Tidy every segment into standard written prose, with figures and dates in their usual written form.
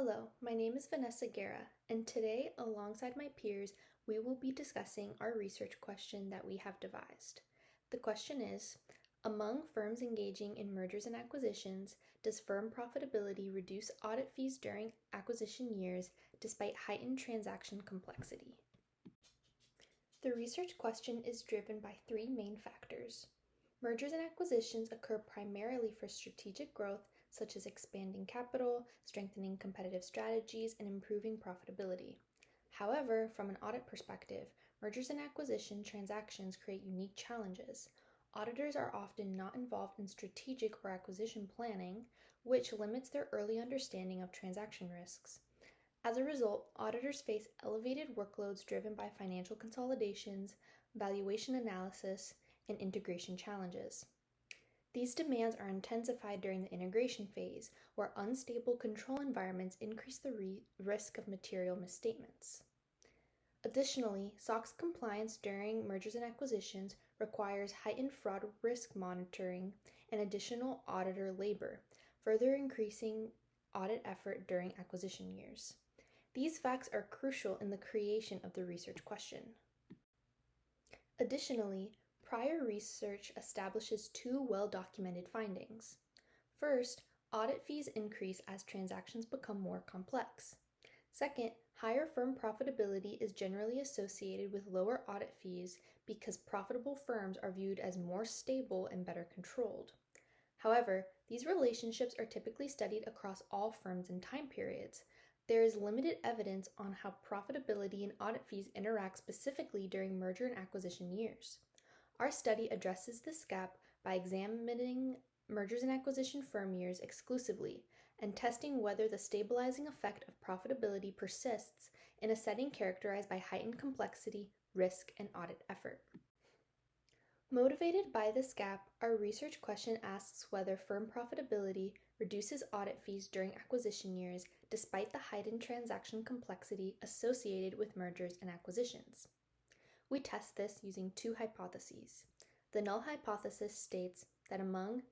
Hello, my name is Vanessa Guerra, and today, alongside my peers, we will be discussing our research question that we have devised. The question is, among firms engaging in mergers and acquisitions, does firm profitability reduce audit fees during acquisition years despite heightened transaction complexity? The research question is driven by three main factors. Mergers and acquisitions occur primarily for strategic growth, such as expanding capital, strengthening competitive strategies, and improving profitability. However, from an audit perspective, mergers and acquisition transactions create unique challenges. Auditors are often not involved in strategic or acquisition planning, which limits their early understanding of transaction risks. As a result, auditors face elevated workloads driven by financial consolidations, valuation analysis, and integration challenges. These demands are intensified during the integration phase, where unstable control environments increase the risk of material misstatements. Additionally, SOX compliance during mergers and acquisitions requires heightened fraud risk monitoring and additional auditor labor, further increasing audit effort during acquisition years. These facts are crucial in the creation of the research question. Additionally, prior research establishes two well-documented findings. First, audit fees increase as transactions become more complex. Second, higher firm profitability is generally associated with lower audit fees because profitable firms are viewed as more stable and better controlled. However, these relationships are typically studied across all firms and time periods. There is limited evidence on how profitability and audit fees interact specifically during merger and acquisition years. Our study addresses this gap by examining mergers and acquisition firm years exclusively and testing whether the stabilizing effect of profitability persists in a setting characterized by heightened complexity, risk, and audit effort. Motivated by this gap, our research question asks whether firm profitability reduces audit fees during acquisition years despite the heightened transaction complexity associated with mergers and acquisitions. We test this using two hypotheses. The null hypothesis states that among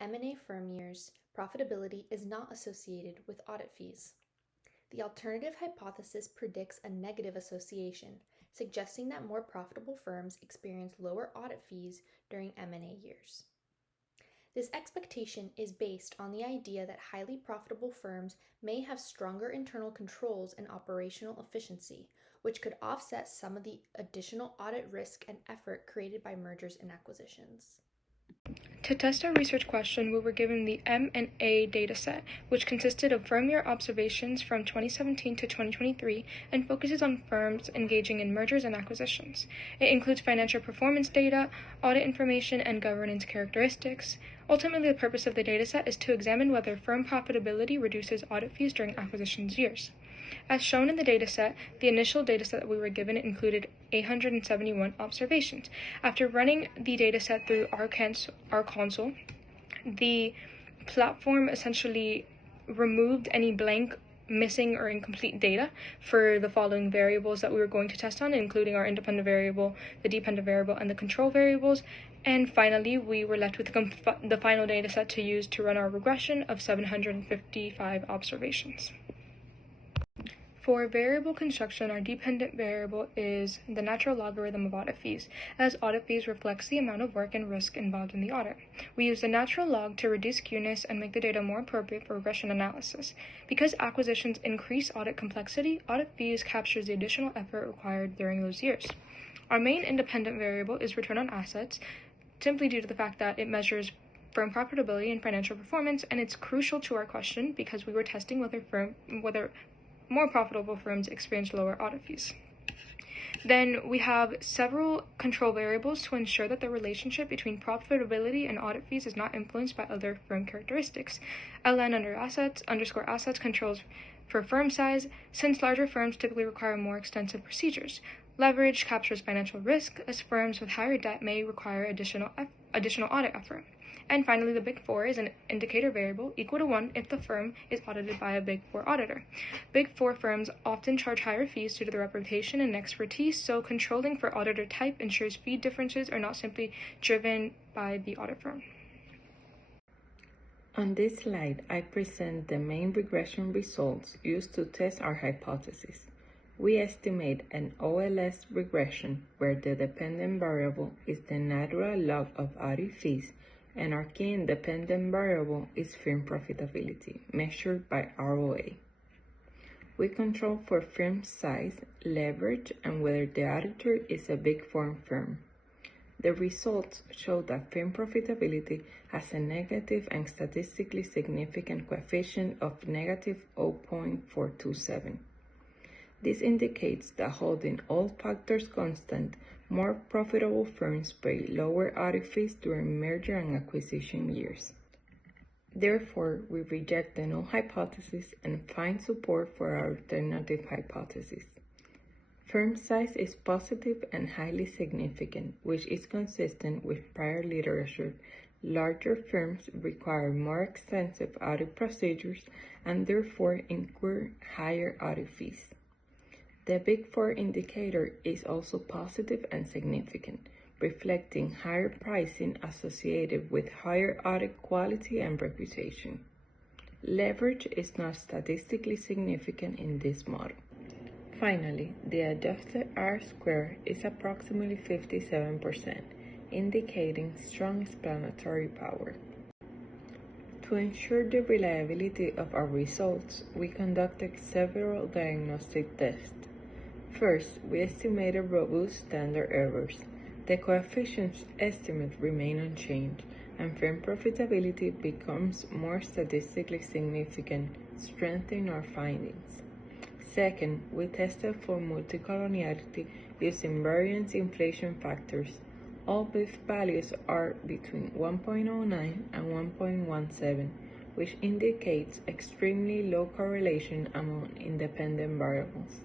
M&A firm years, profitability is not associated with audit fees. The alternative hypothesis predicts a negative association, suggesting that more profitable firms experience lower audit fees during M&A years. This expectation is based on the idea that highly profitable firms may have stronger internal controls and operational efficiency, which could offset some of the additional audit risk and effort created by mergers and acquisitions. To test our research question, we were given the M&A dataset, which consisted of firm year observations from 2017 to 2023 and focuses on firms engaging in mergers and acquisitions. It includes financial performance data, audit information, and governance characteristics. Ultimately, the purpose of the dataset is to examine whether firm profitability reduces audit fees during acquisitions years. As shown in the dataset, the initial dataset that we were given included 871 observations. After running the dataset through our console, the platform essentially removed any blank, missing, or incomplete data for the following variables that we were going to test on, including our independent variable, the dependent variable, and the control variables. And finally, we were left with the final dataset to use to run our regression of 755 observations. For variable construction, our dependent variable is the natural logarithm of audit fees, as audit fees reflects the amount of work and risk involved in the audit. We use the natural log to reduce skewness and make the data more appropriate for regression analysis. Because acquisitions increase audit complexity, audit fees captures the additional effort required during those years. Our main independent variable is return on assets, simply due to the fact that it measures firm profitability and financial performance, and it's crucial to our question because we were testing whether more profitable firms experience lower audit fees. Then we have several control variables to ensure that the relationship between profitability and audit fees is not influenced by other firm characteristics. LN_assets controls for firm size, since larger firms typically require more extensive procedures. Leverage captures financial risk, as firms with higher debt may require additional audit effort. And finally, the Big Four is an indicator variable equal to 1 if the firm is audited by a Big Four auditor. Big Four firms often charge higher fees due to their reputation and expertise, so controlling for auditor type ensures fee differences are not simply driven by the audit firm. On this slide, I present the main regression results used to test our hypothesis. We estimate an OLS regression where the dependent variable is the natural log of audit fees and our key independent variable is firm profitability, measured by ROA. We control for firm size, leverage, and whether the auditor is a Big Four firm. The results show that firm profitability has a negative and statistically significant coefficient of negative 0.427. This indicates that holding all factors constant, more profitable firms pay lower audit fees during merger and acquisition years. Therefore, we reject the null hypothesis and find support for our alternative hypothesis. Firm size is positive and highly significant, which is consistent with prior literature. Larger firms require more extensive audit procedures and therefore incur higher audit fees. The Big Four indicator is also positive and significant, reflecting higher pricing associated with higher audit quality and reputation. Leverage is not statistically significant in this model. Finally, the adjusted R-square is approximately 57%, indicating strong explanatory power. To ensure the reliability of our results, we conducted several diagnostic tests. First, we estimated robust standard errors. The coefficients estimate remain unchanged, and firm profitability becomes more statistically significant, strengthening our findings. Second, we tested for multicollinearity using variance inflation factors. All BIF values are between 1.09 and 1.17, which indicates extremely low correlation among independent variables.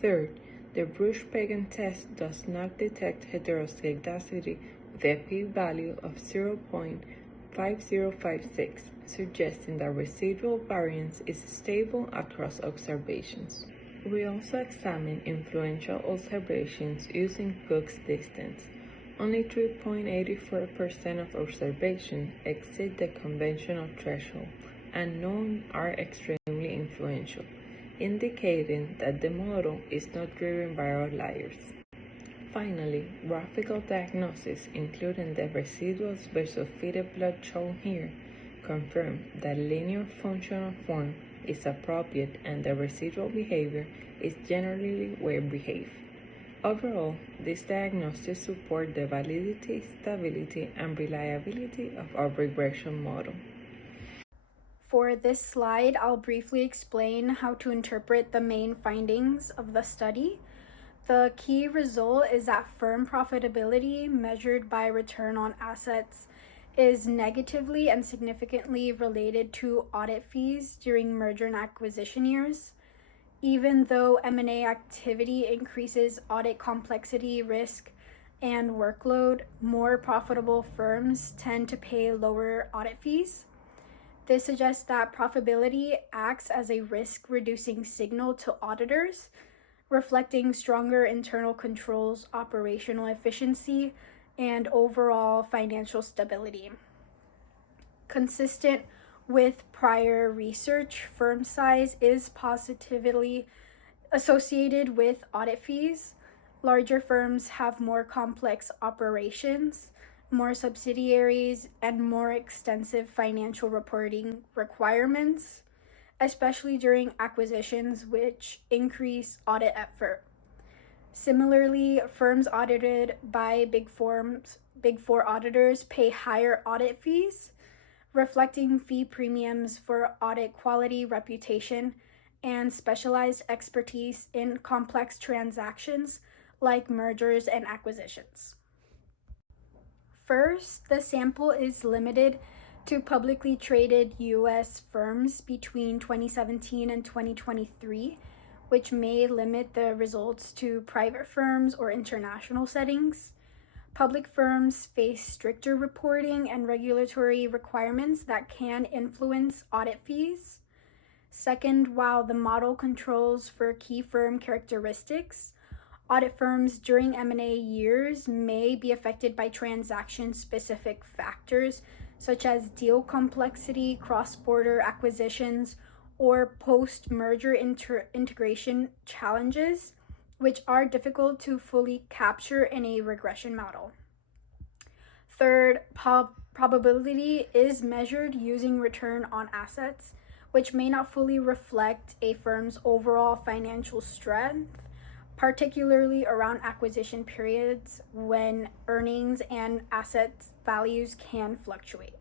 Third, the Bruch-Pagan test does not detect heteroscedasticity with a p-value of 0.5056, suggesting that residual variance is stable across observations. We also examined influential observations using Cook's distance. Only 3.84% of observations exceed the conventional threshold, and none are extremely influential, indicating that the model is not driven by outliers. Finally, graphical diagnosis, including the residuals versus fitted plot shown here, confirm that linear functional form is appropriate and the residual behavior is generally well behaved. Overall, these diagnoses support the validity, stability, and reliability of our regression model. For this slide, I'll briefly explain how to interpret the main findings of the study. The key result is that firm profitability measured by return on assets is negatively and significantly related to audit fees during merger and acquisition years. Even though M&A activity increases audit complexity, risk, and workload, more profitable firms tend to pay lower audit fees. This suggests that profitability acts as a risk-reducing signal to auditors, reflecting stronger internal controls, operational efficiency, and overall financial stability. Consistent with prior research, firm size is positively associated with audit fees. Larger firms have more complex operations, more subsidiaries, and more extensive financial reporting requirements, especially during acquisitions, which increase audit effort. Similarly, firms audited by Big Four auditors pay higher audit fees, reflecting fee premiums for audit quality, reputation, and specialized expertise in complex transactions like mergers and acquisitions. First, the sample is limited to publicly traded U.S. firms between 2017 and 2023, which may limit the results to private firms or international settings. Public firms face stricter reporting and regulatory requirements that can influence audit fees. Second, while the model controls for key firm characteristics, audit firms during M&A years may be affected by transaction-specific factors such as deal complexity, cross-border acquisitions, or post-merger integration challenges, which are difficult to fully capture in a regression model. Third, probability is measured using return on assets, which may not fully reflect a firm's overall financial strength, particularly around acquisition periods when earnings and asset values can fluctuate.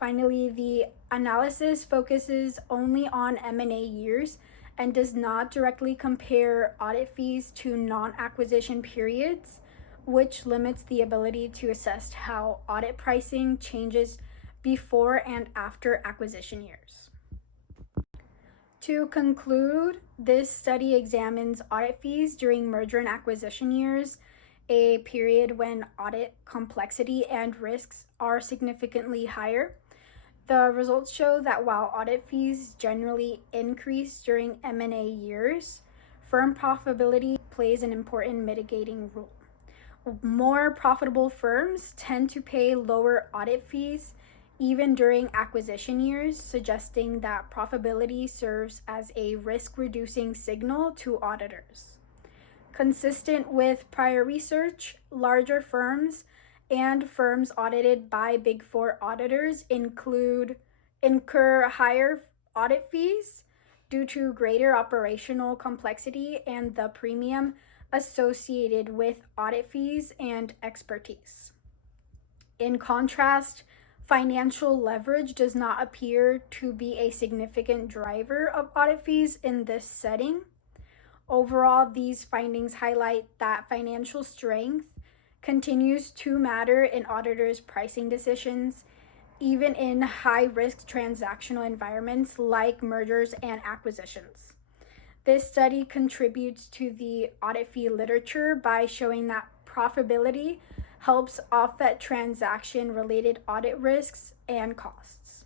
Finally, the analysis focuses only on M&A years and does not directly compare audit fees to non-acquisition periods, which limits the ability to assess how audit pricing changes before and after acquisition years. To conclude, this study examines audit fees during merger and acquisition years, a period when audit complexity and risks are significantly higher. The results show that while audit fees generally increase during M&A years, firm profitability plays an important mitigating role. More profitable firms tend to pay lower audit fees even during acquisition years, suggesting that profitability serves as a risk-reducing signal to auditors. Consistent with prior research, larger firms and firms audited by Big Four auditors incur higher audit fees due to greater operational complexity and the premium associated with audit fees and expertise. In contrast, financial leverage does not appear to be a significant driver of audit fees in this setting. Overall, these findings highlight that financial strength continues to matter in auditors' pricing decisions, even in high-risk transactional environments like mergers and acquisitions. This study contributes to the audit fee literature by showing that profitability helps offset transaction-related audit risks and costs.